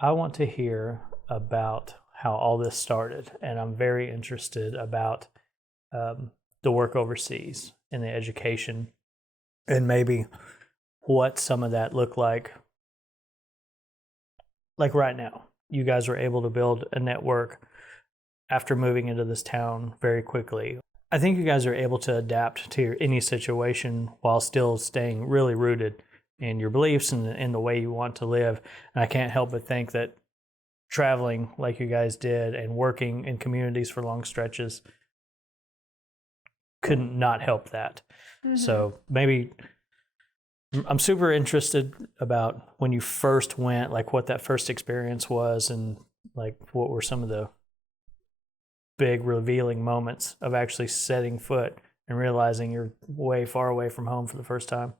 I want to hear about how all this started, and I'm very interested about the work overseas and the education, and maybe what some of that looked like. Like right now, you guys were able to build a network after moving into this town very quickly. I think you guys are able to adapt to any situation while still staying really rooted in your beliefs and in the way you want to live. And I can't help but think that traveling like you guys did and working in communities for long stretches couldn't not help that. Mm-hmm. So maybe I'm super interested about when you first went, like what that first experience was, and like what were some of the big revealing moments of actually setting foot and realizing you're way far away from home for the first time.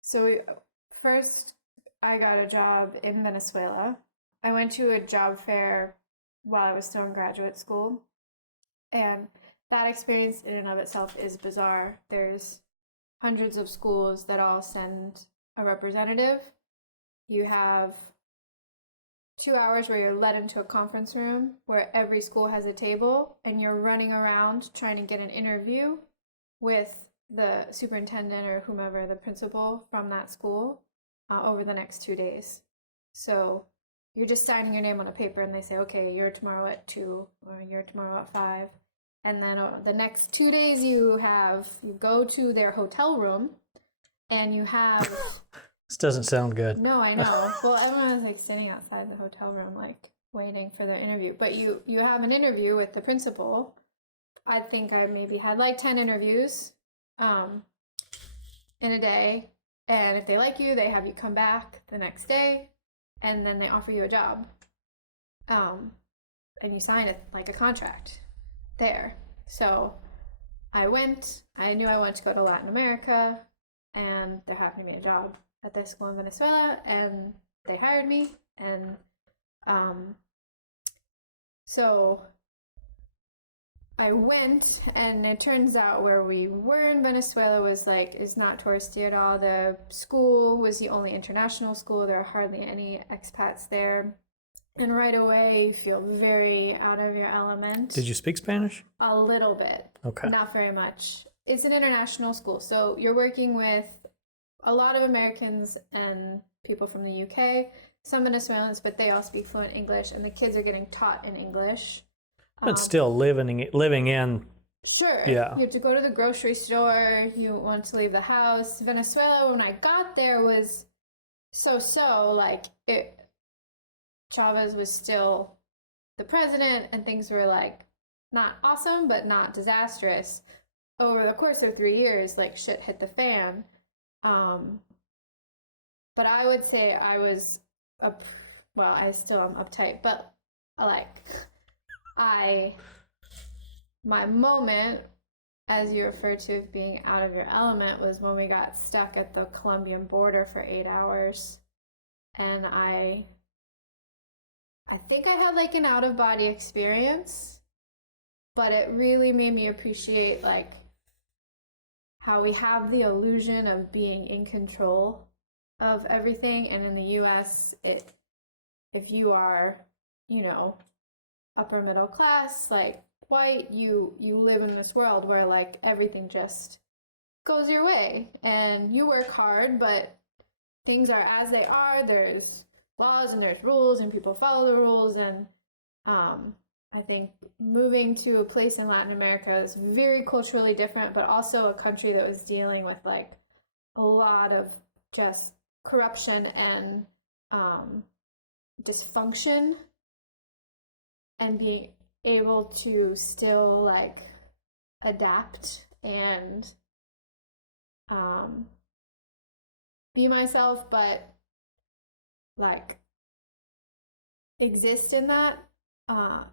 So first I got a job in Venezuela. I went to a job fair while I was still in graduate school, and that experience in and of itself is bizarre. There's hundreds of schools that all send a representative. You have 2 hours where you're led into a conference room where every school has a table, and you're running around trying to get an interview with the superintendent or whomever, the principal from that school, over the next 2 days. So you're just signing your name on a paper, and they say, okay, you're tomorrow at 2 or you're tomorrow at 5. And then the next 2 days you go to their hotel room, and you have... This doesn't sound good. No, I know. Well, everyone was like sitting outside the hotel room, like waiting for their interview. But you have an interview with the principal. I think I maybe had like 10 interviews in a day. And if they like you, they have you come back the next day, and then they offer you a job. And you sign it like a contract there. So I went. I knew I wanted to go to Latin America, and there happened to be a job at this school in Venezuela, and they hired me. And so I went, and it turns out where we were in Venezuela is not touristy at all. The school was the only international school. There are hardly any expats there. And right away, you feel very out of your element. Did you speak Spanish? A little bit. Okay. Not very much. It's an international school, so you're working with a lot of Americans and people from the UK, some Venezuelans, but they all speak fluent English, and the kids are getting taught in English. But still living in. Sure. Yeah. You have to go to the grocery store. You want to leave the house. Venezuela, when I got there, was so. Like, Chavez was still the president, and things were like not awesome, but not disastrous. Over the course of 3 years, like, shit hit the fan. But I would say I was I still am uptight, but my moment, as you referred to being out of your element, was when we got stuck at the Colombian border for 8 hours. And I think I had like an out-of-body experience, but it really made me appreciate like how we have the illusion of being in control of everything. And in the US, if you are, upper middle class, like white, you live in this world where like everything just goes your way, and you work hard, but things are as they are. There's laws and there's rules, and people follow the rules. And I think moving to a place in Latin America is very culturally different, but also a country that was dealing with like a lot of just corruption and dysfunction, and being able to still like adapt and be myself, but like exist in that.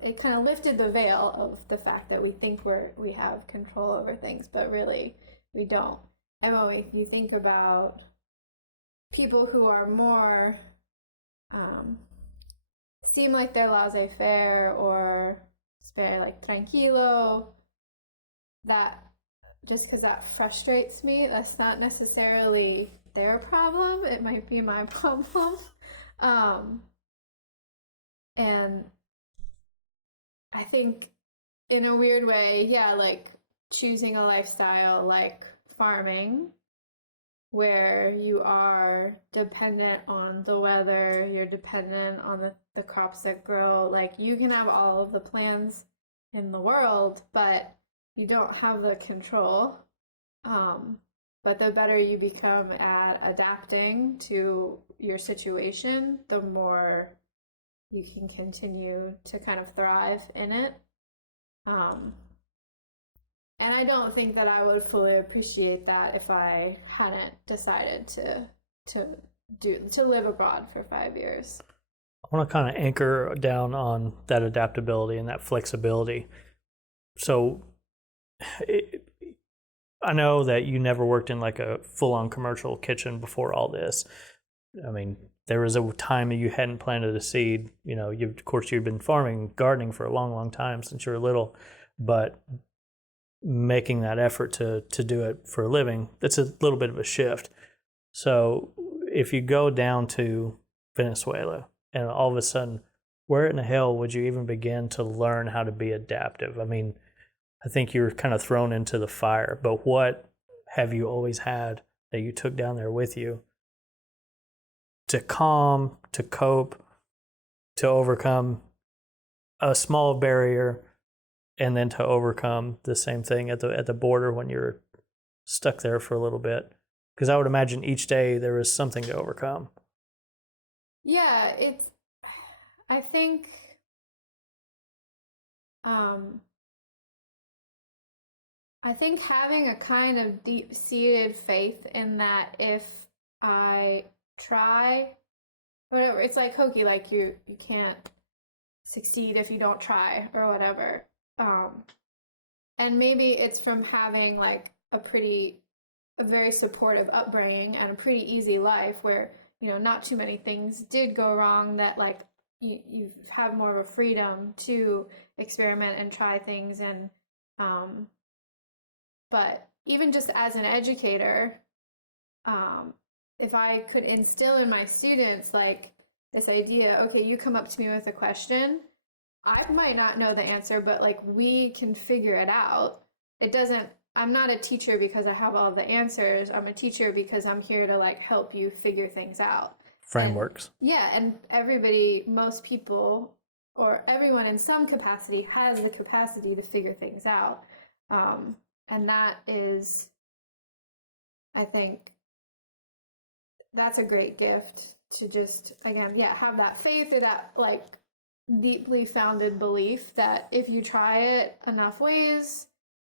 It kind of lifted the veil of the fact that we think we have control over things, but really we don't. And if you think about people who are more seem like they're laissez-faire or like tranquilo, that just because that frustrates me, that's not necessarily their problem. It might be my problem. And I think in a weird way, yeah, like choosing a lifestyle like farming where you are dependent on the weather, you're dependent on the crops that grow. Like you can have all of the plans in the world, but you don't have the control. But the better you become at adapting to your situation, the more you can continue to kind of thrive in it. And I don't think that I would fully appreciate that if I hadn't decided to live abroad for 5 years. I want to kind of anchor down on that adaptability and that flexibility. So I know that you never worked in like a full-on commercial kitchen before all this. I mean, there was a time that you hadn't planted a seed. You know, of course, you've been farming, gardening for a long, long time since you were little, but making that effort to do it for a living, that's a little bit of a shift. So if you go down to Venezuela and all of a sudden, where in the hell would you even begin to learn how to be adaptive? I mean, I think you're kind of thrown into the fire, but what have you always had that you took down there with you to calm, to cope, to overcome a small barrier, and then to overcome the same thing at the border when you're stuck there for a little bit? Because I would imagine each day there is something to overcome. Yeah, I think, I think having a kind of deep-seated faith in that if I try, whatever, it's like hokey, like you can't succeed if you don't try or whatever. And maybe it's from having like a very supportive upbringing and a pretty easy life where, you know, not too many things did go wrong, that like you have more of a freedom to experiment and try things. And but even just as an educator, if I could instill in my students like this idea, okay, you come up to me with a question, I might not know the answer, but like we can figure it out. I'm not a teacher because I have all the answers. I'm a teacher because I'm here to like help you figure things out. Frameworks. And everybody, most people, or everyone in some capacity has the capacity to figure things out. And that is, I think, that's a great gift to just, again, have that faith or that like deeply founded belief that if you try it enough ways,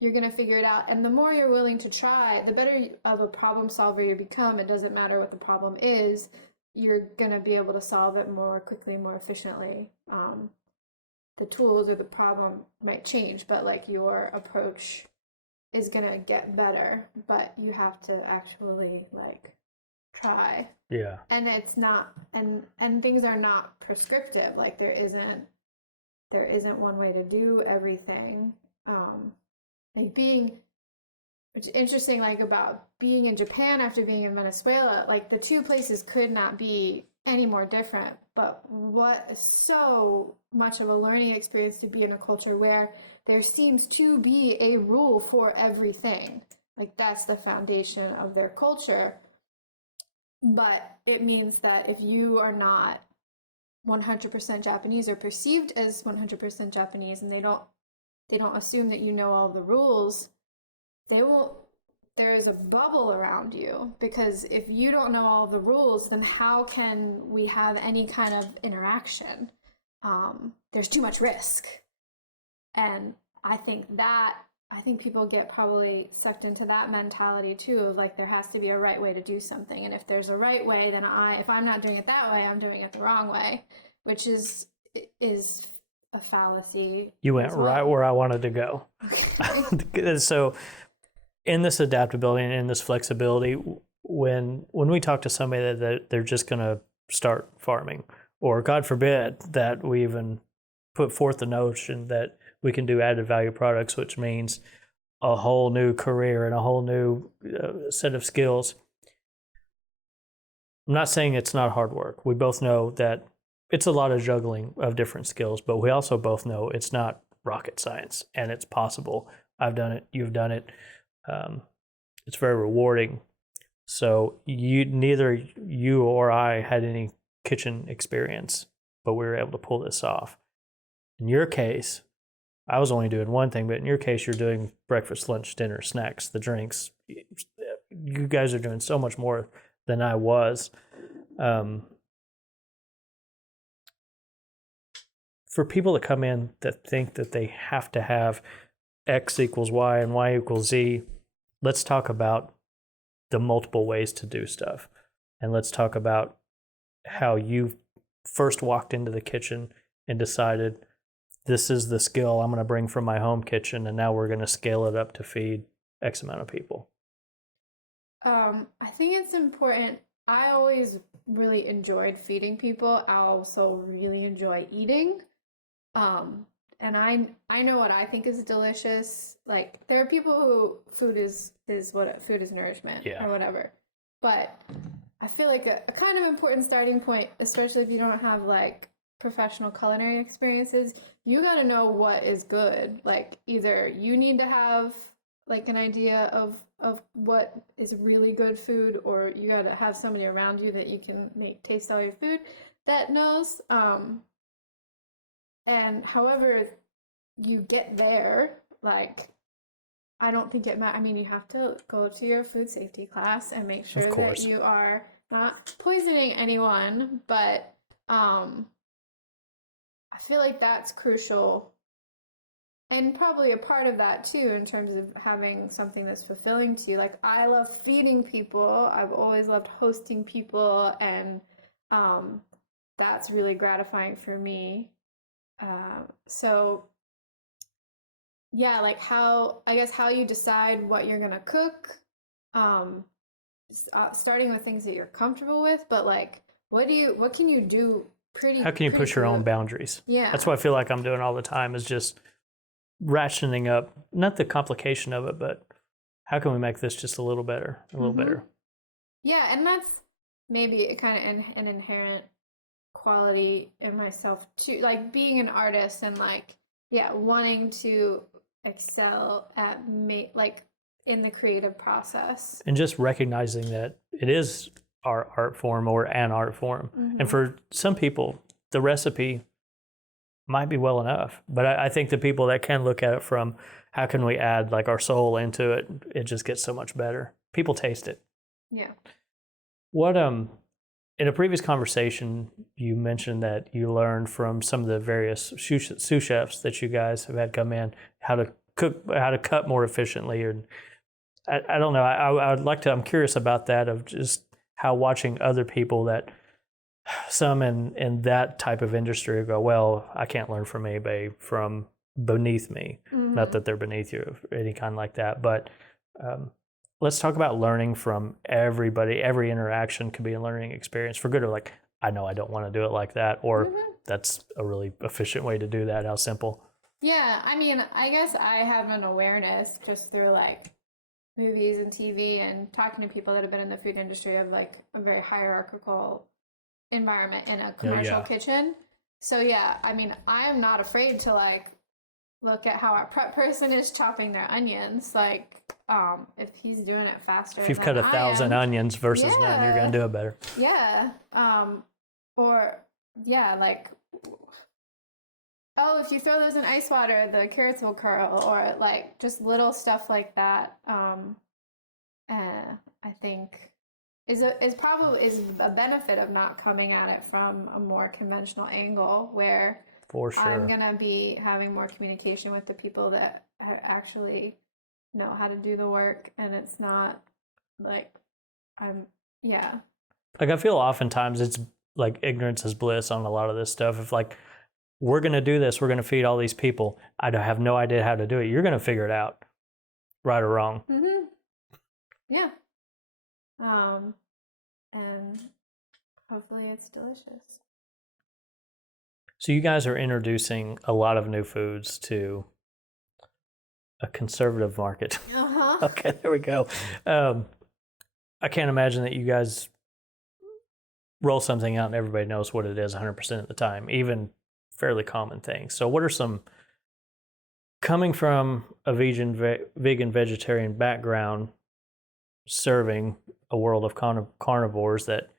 you're going to figure it out. And the more you're willing to try, the better of a problem solver you become. It doesn't matter what the problem is, you're going to be able to solve it more quickly, more efficiently. The tools or the problem might change, but like your approach is going to get better, but you have to actually like try. Yeah. And it's not, and things are not prescriptive. Like there isn't one way to do everything. Like which is interesting, like about being in Japan after being in Venezuela, like the two places could not be any more different. But what is so much of a learning experience to be in a culture where there seems to be a rule for everything. Like that's the foundation of their culture. But it means that if you are not 100% Japanese or perceived as 100% Japanese, and they don't assume that you know all the rules, there's a bubble around you, because if you don't know all the rules, then how can we have any kind of interaction? There's too much risk. And I think people get probably sucked into that mentality too, of like there has to be a right way to do something, and if there's a right way, then if I'm not doing it that way, I'm doing it the wrong way, which is a fallacy. You went right where I wanted to go. Okay. So in this adaptability and in this flexibility, when we talk to somebody that they're just going to start farming, or God forbid that we even put forth the notion that we can do added value products, which means a whole new career and a whole new set of skills, I'm not saying it's not hard work. We both know that it's a lot of juggling of different skills, but we also both know it's not rocket science and it's possible. I've done it. You've done it. It's very rewarding. So neither you or I had any kitchen experience, but we were able to pull this off. In your case, I was only doing one thing, but in your case, you're doing breakfast, lunch, dinner, snacks, the drinks. You guys are doing so much more than I was. For people that come in that think that they have to have X equals Y and Y equals Z, let's talk about the multiple ways to do stuff. And let's talk about how you first walked into the kitchen and decided, this is the skill I'm going to bring from my home kitchen, and now we're going to scale it up to feed X amount of people. I think it's important. I always really enjoyed feeding people. I also really enjoy eating. And I know what I think is delicious. Like, there are people who food is nourishment or whatever. But I feel like a kind of important starting point, especially if you don't have like professional culinary experiences, you got to know what is good. Like, either you need to have like an idea of what is really good food, or you got to have somebody around you that you can taste all your food that knows. And however you get there, like, I don't think it matters. I mean, you have to go to your food safety class and make sure that you are not poisoning anyone, but I feel like that's crucial. And probably a part of that too, in terms of having something that's fulfilling to you. Like, I love feeding people. I've always loved hosting people, and that's really gratifying for me. So yeah, like how you decide what you're gonna cook, starting with things that you're comfortable with, but like, what can you do how can you push your own boundaries? Yeah. That's what I feel like I'm doing all the time, is just rationing up, not the complication of it, but how can we make this just a little better, a little better? Yeah, and that's maybe a kind of an inherent quality in myself too, like being an artist and like, yeah, wanting to excel at like in the creative process. And just recognizing that it is our art form or an art form. And for some people, the recipe might be well enough. But I think the people that can look at it from, how can we add like our soul into it, it just gets so much better. People taste it. Yeah. What in a previous conversation, you mentioned that you learned from some of the various sous chefs that you guys have had come in how to cook, how to cut more efficiently. Or I don't know. I would like to. I'm curious about that, of just how watching other people that some in that type of industry go, well, I can't learn from anybody from beneath me. Not that they're beneath you or any kind like that, but let's talk about learning from everybody. Every interaction could be a learning experience, for good or like, I know I don't want to do it like that, or that's a really efficient way to do that. How simple. Yeah, I mean, I guess I have an awareness just through like movies and TV and talking to people that have been in the food industry of like a very hierarchical environment in a commercial kitchen. So yeah, I mean, I am not afraid to like look at how our prep person is chopping their onions. Like, if he's doing it faster, if you've cut 1,000 onions versus none, you're gonna do it better. Yeah. Or yeah, like, oh, if you throw those in ice water, the carrots will curl, or like just little stuff like that. I think is a benefit of not coming at it from a more conventional angle, where for sure I'm gonna be having more communication with the people that actually know how to do the work, and it's not like like, I feel oftentimes it's like ignorance is bliss on a lot of this stuff. If like, we're gonna do this, we're gonna feed all these people, I have no idea how to do it, you're gonna figure it out, right or wrong. Yeah. And hopefully it's delicious. So you guys are introducing a lot of new foods to a conservative market. Okay, there we go. I can't imagine that you guys roll something out and everybody knows what it is 100% of the time, even fairly common things. So what are some, coming from a vegan vegetarian background, serving a world of carnivores, that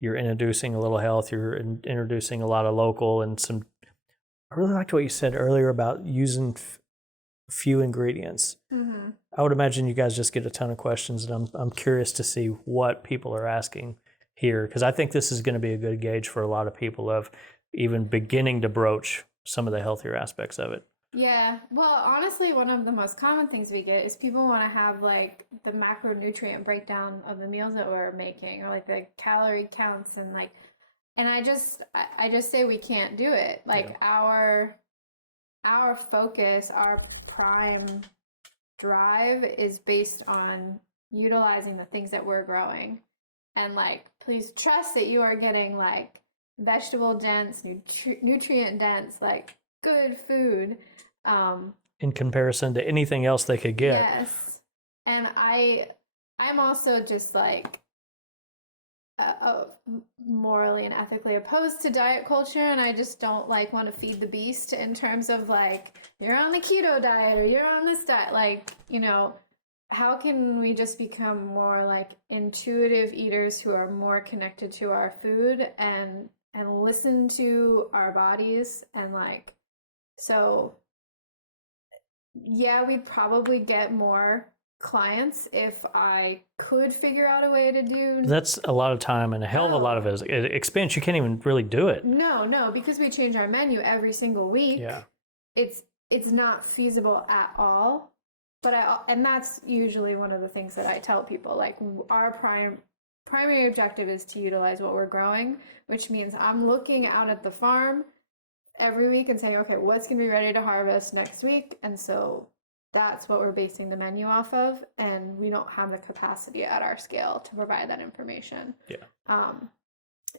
you're introducing a little health, you're introducing a lot of local and some, I really liked what you said earlier about using few ingredients. Mm-hmm. I would imagine you guys just get a ton of questions, and I'm curious to see what people are asking here, because I think this is going to be a good gauge for a lot of people of even beginning to broach some of the healthier aspects of it. Yeah. Well, honestly, one of the most common things we get is people want to have like the macronutrient breakdown of the meals that we're making, or like the calorie counts, and like, and I just say we can't do it. Like our focus, our prime drive is based on utilizing the things that we're growing. And like, please trust that you are getting like vegetable dense, nutrient dense, like good food. In comparison to anything else they could get. Yes. And I'm also just like morally and ethically opposed to diet culture, and I just don't like want to feed the beast in terms of like, you're on the keto diet or you're on this diet. Like, you know, how can we just become more like intuitive eaters who are more connected to our food and listen to our bodies? And like, so yeah, we'd probably get more clients if I could figure out a way to do. That's a lot of time and a hell of a lot of expense. You can't even really do it. No, because we change our menu every single week. Yeah, it's not feasible at all. But and that's usually one of the things that I tell people. Like, our primary objective is to utilize what we're growing, which means I'm looking out at the farm every week and saying, okay, what's going to be ready to harvest next week? And so that's what we're basing the menu off of, and we don't have the capacity at our scale to provide that information. Yeah.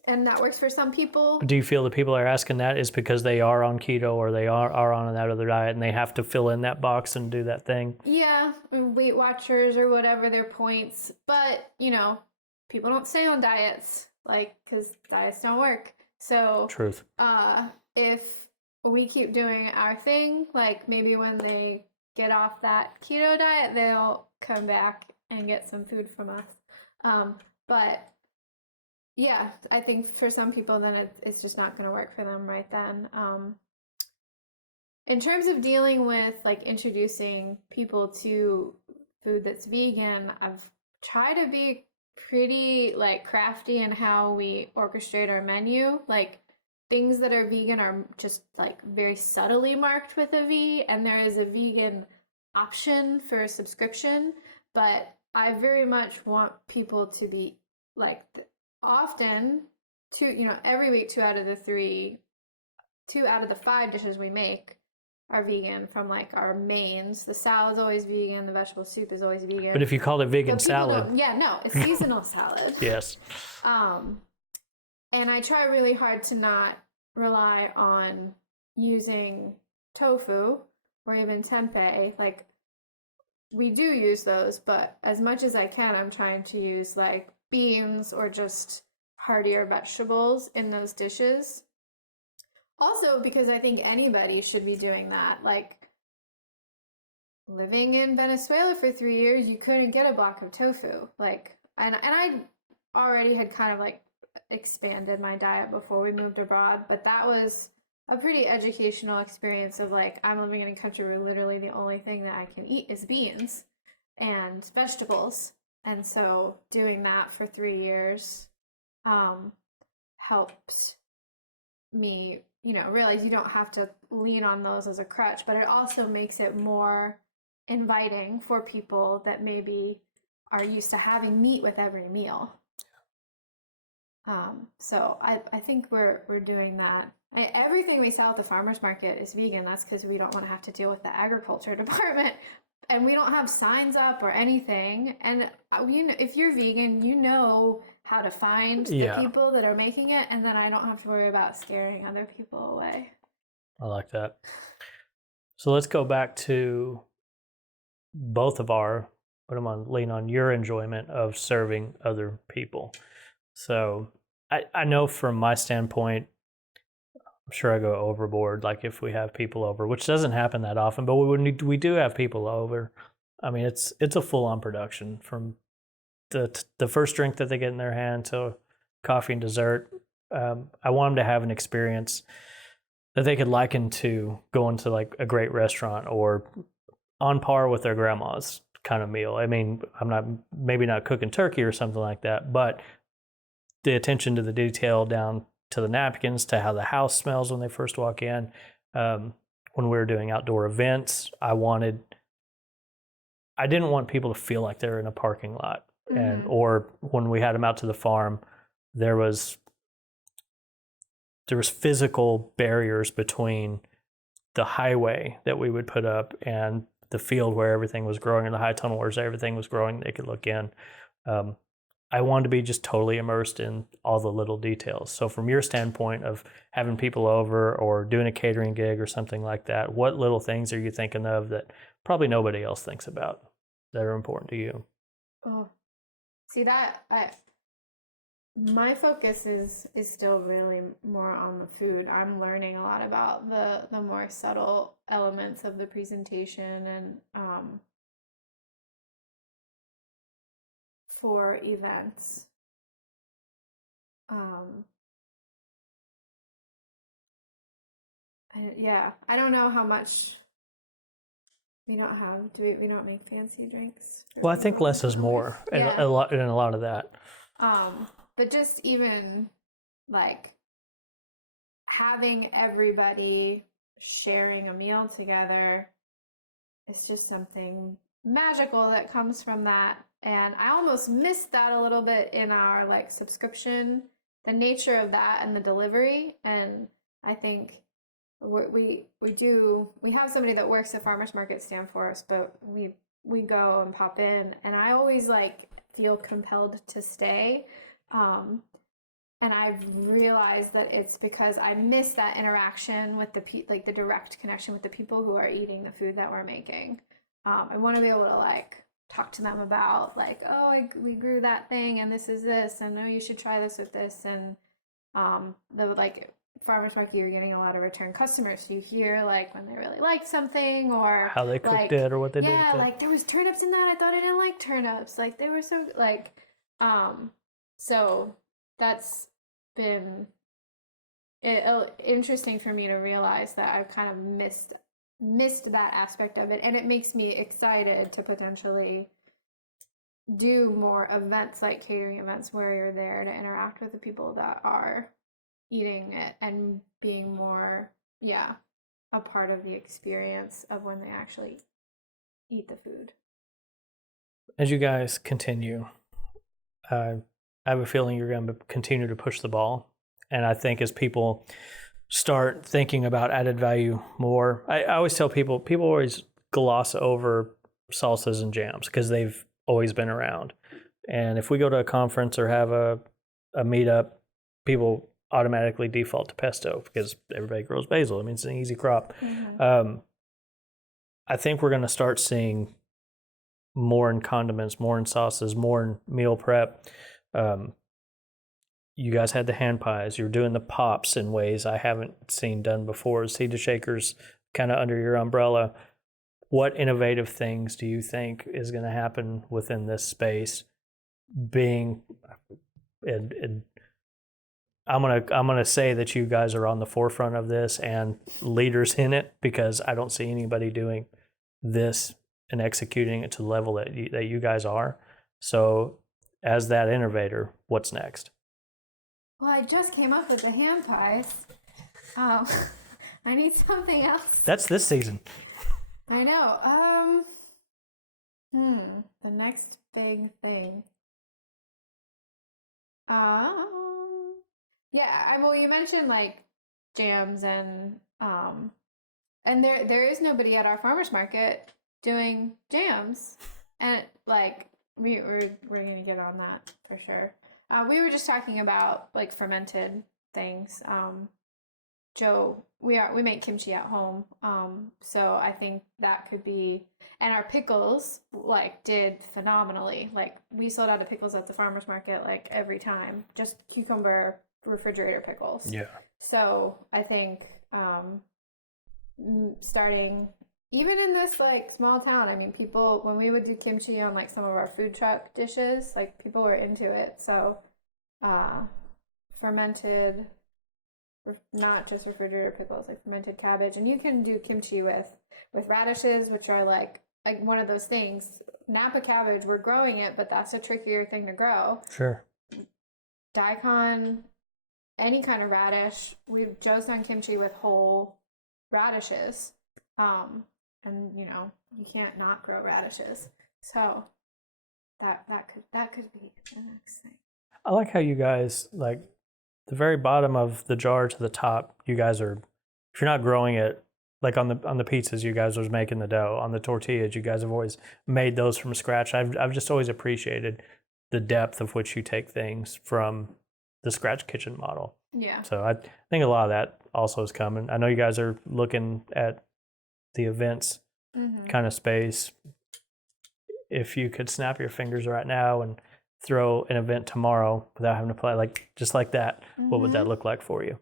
And that works for some people. Do you feel that people are asking that is because they are on keto or they are on that other diet and they have to fill in that box and do that thing? Yeah, Weight Watchers or whatever their points. But, you know, people don't stay on diets, like, because diets don't work. So, truth. If we keep doing our thing, like maybe when they get off that keto diet, they'll come back and get some food from us. But yeah, I think for some people, then it's just not going to work for them right then. In terms of dealing with like introducing people to food that's vegan, I've tried to be pretty like crafty in how we orchestrate our menu. Like, things that are vegan are just like very subtly marked with a V, and there is a vegan option for a subscription. But I very much want people to be like, often every week, 2 out of the 5 dishes we make are vegan from like our mains. The salad's always vegan, the vegetable soup is always vegan. But if you called it vegan salad. It's seasonal salad. Yes. And I try really hard to not rely on using tofu or even tempeh. Like, we do use those, but as much as I can, I'm trying to use like beans or just heartier vegetables in those dishes. Also, because I think anybody should be doing that. Like, living in Venezuela for 3 years, you couldn't get a block of tofu. Like, and I already had kind of like expanded my diet before we moved abroad, but that was a pretty educational experience of like, I'm living in a country where literally the only thing that I can eat is beans and vegetables. And so doing that for 3 years helped me, realize you don't have to lean on those as a crutch, but it also makes it more inviting for people that maybe are used to having meat with every meal. So I think we're doing that. Everything we sell at the farmer's market is vegan. That's because we don't want to have to deal with the agriculture department, and we don't have signs up or anything. And if you're vegan, you know how to find the people that are making it, and then I don't have to worry about scaring other people away. I like that. So let's go back to both of our, lean on your enjoyment of serving other people. So I know from my standpoint, I'm sure I go overboard. Like if we have people over, which doesn't happen that often, but when we do have people over, I mean, it's a full on production from the first drink that they get in their hand to coffee and dessert. I want them to have an experience that they could liken to going to like a great restaurant or on par with their grandma's kind of meal. I mean, I'm not maybe not cooking turkey or something like that, but the attention to the detail down to the napkins, to how the house smells when they first walk in. When we were doing outdoor events, I didn't want people to feel like they're in a parking lot. And or when we had them out to the farm, there was physical barriers between the highway that we would put up and the field where everything was growing, and the high tunnel where everything was growing they could look in. I wanted to be just totally immersed in all the little details. So from your standpoint of having people over or doing a catering gig or something like that, what little things are you thinking of that probably nobody else thinks about that are important to you? Oh, see that my focus is still really more on the food. I'm learning a lot about the more subtle elements of the presentation and for events. Yeah, I don't know how much we don't have. We don't make fancy drinks for Well, I think people? less is more in Yeah. a lot of that. But just even like having everybody sharing a meal together, it's just something magical that comes from that. And I almost missed that a little bit in our like subscription, the nature of that and the delivery. And I think we have somebody that works at farmers market stand for us, but we go and pop in, and I always like feel compelled to stay. And I've realized that it's because I miss that interaction with like the direct connection with the people who are eating the food that we're making. I want to be able to like talk to them about like, oh, we grew that thing, and this is this, and oh, you should try this with this, and the like farmers market, you're getting a lot of return customers. So you hear like when they really liked something, or How they cooked like, it or what they did yeah, with it. like there was turnips in that. I thought I didn't like turnips. Like they were so like, so that's been interesting for me to realize that I've kind of missed that aspect of it, and it makes me excited to potentially do more events like catering events where you're there to interact with the people that are eating it and being more, yeah, a part of the experience of when they actually eat the food. As you guys continue, I have a feeling you're going to continue to push the ball. And I think as people start thinking about added value more, I always tell people always gloss over salsas and jams because they've always been around. And if we go to a conference or have a meetup, people automatically default to pesto because everybody grows basil. I mean, it's an easy crop. I think we're going to start seeing more in condiments, more in sauces, more in meal prep. You guys had the hand pies. You're doing the pops in ways I haven't seen done before. Seed to shakers kind of under your umbrella. What innovative things do you think is going to happen within this space? Being, and I'm gonna say that you guys are on the forefront of this and leaders in it because I don't see anybody doing this and executing it to the level that you guys are. So, as that innovator, what's next? Well, I just came up with the hand pies. I need something else. That's this season. I know. The next big thing. Yeah, well, you mentioned like jams and there is nobody at our farmers market doing jams, and like we're gonna get on that for sure. We were just talking about like fermented things. Joe, we make kimchi at home. So I think that could be, and our pickles like did phenomenally. Like we sold out of pickles at the farmer's market like every time, just cucumber refrigerator pickles. Yeah. So I think starting even in this like small town, I mean, people when we would do kimchi on like some of our food truck dishes, like people were into it. So fermented, not just refrigerator pickles, like fermented cabbage, and you can do kimchi with radishes, which are like one of those things. Napa cabbage, we're growing it, but that's a trickier thing to grow. Sure. Daikon, any kind of radish. Joe's done kimchi with whole radishes, and you know you can't not grow radishes, so that could be the next thing. I like how you guys, like the very bottom of the jar to the top, you guys are, if you're not growing it, like on the pizzas, you guys was making the dough. On the tortillas, you guys have always made those from scratch. I've just always appreciated the depth of which you take things from the scratch kitchen model. Yeah. So I think a lot of that also is coming. I know you guys are looking at the events kind of space. If you could snap your fingers right now and throw an event tomorrow without having to play, like just like that, what would that look like for you?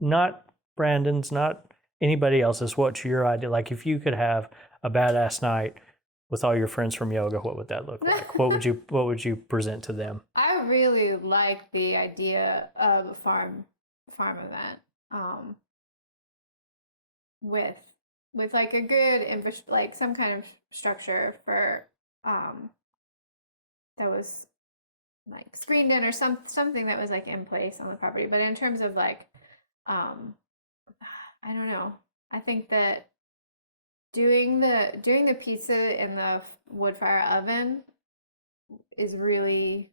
Not Brandon's, not anybody else's. What's your idea? Like if you could have a badass night with all your friends from yoga, what would that look like? What would you present to them? I really like the idea of a farm event, with like a good like some kind of structure for that was like screened in or something that was like in place on the property. But in terms of like I don't know. I think that doing the pizza in the wood fire oven is really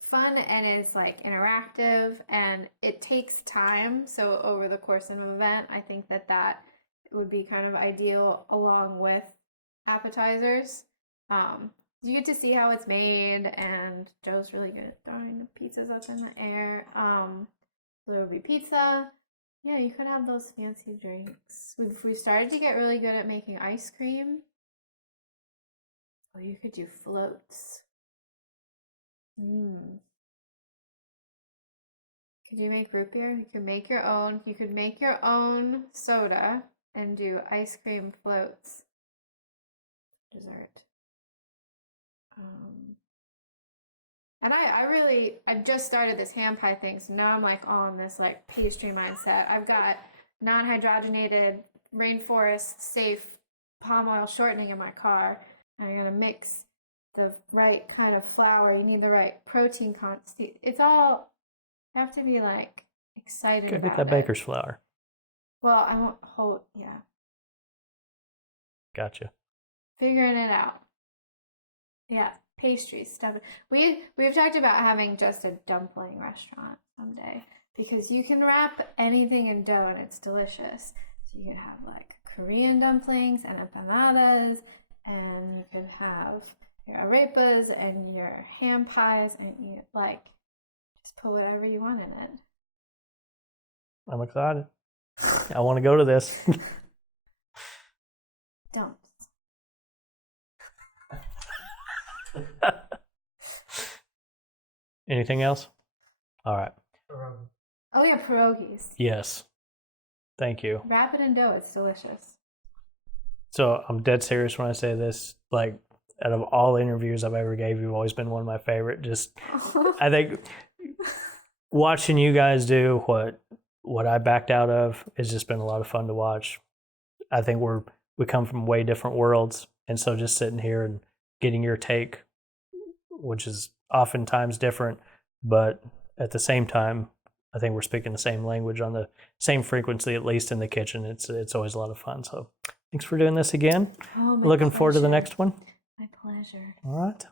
fun and is like interactive and it takes time. So over the course of an event, I think that would be kind of ideal along with appetizers. You get to see how it's made, and Joe's really good at throwing the pizzas up in the air. So there would be pizza. Yeah, you could have those fancy drinks. We've started to get really good at making ice cream. Oh, you could do floats. Could you make root beer? You could make your own. You could make your own soda and do ice cream floats. Dessert. And I just started this hand pie thing, so now I'm like on this like pastry mindset. I've got non-hydrogenated rainforest safe palm oil shortening in my car, and I'm gonna mix the right kind of flour. You need the right protein content. It's all, you have to be like excited Go about get that it. baker's flour. Well, I won't hold. Yeah. Gotcha. Figuring it out. Yeah, pastries, stuff. We've talked about having just a dumpling restaurant someday because you can wrap anything in dough and it's delicious. So you can have like Korean dumplings and empanadas, and you can have your arepas and your ham pies, and you like just put whatever you want in it. I'm excited. I want to go to this. Dumps. Anything else? All right. Oh yeah, pierogies. Yes. Thank you. Wrap it in dough. It's delicious. So I'm dead serious when I say this. Like, out of all interviews I've ever gave, you've always been one of my favorite. Just, I think watching you guys do what I backed out of has just been a lot of fun to watch. I think we come from way different worlds, and so just sitting here and getting your take, which is oftentimes different, but at the same time, I think we're speaking the same language on the same frequency, at least in the kitchen. It's always a lot of fun. So thanks for doing this again. Oh, Looking forward to the next one. My pleasure. All right.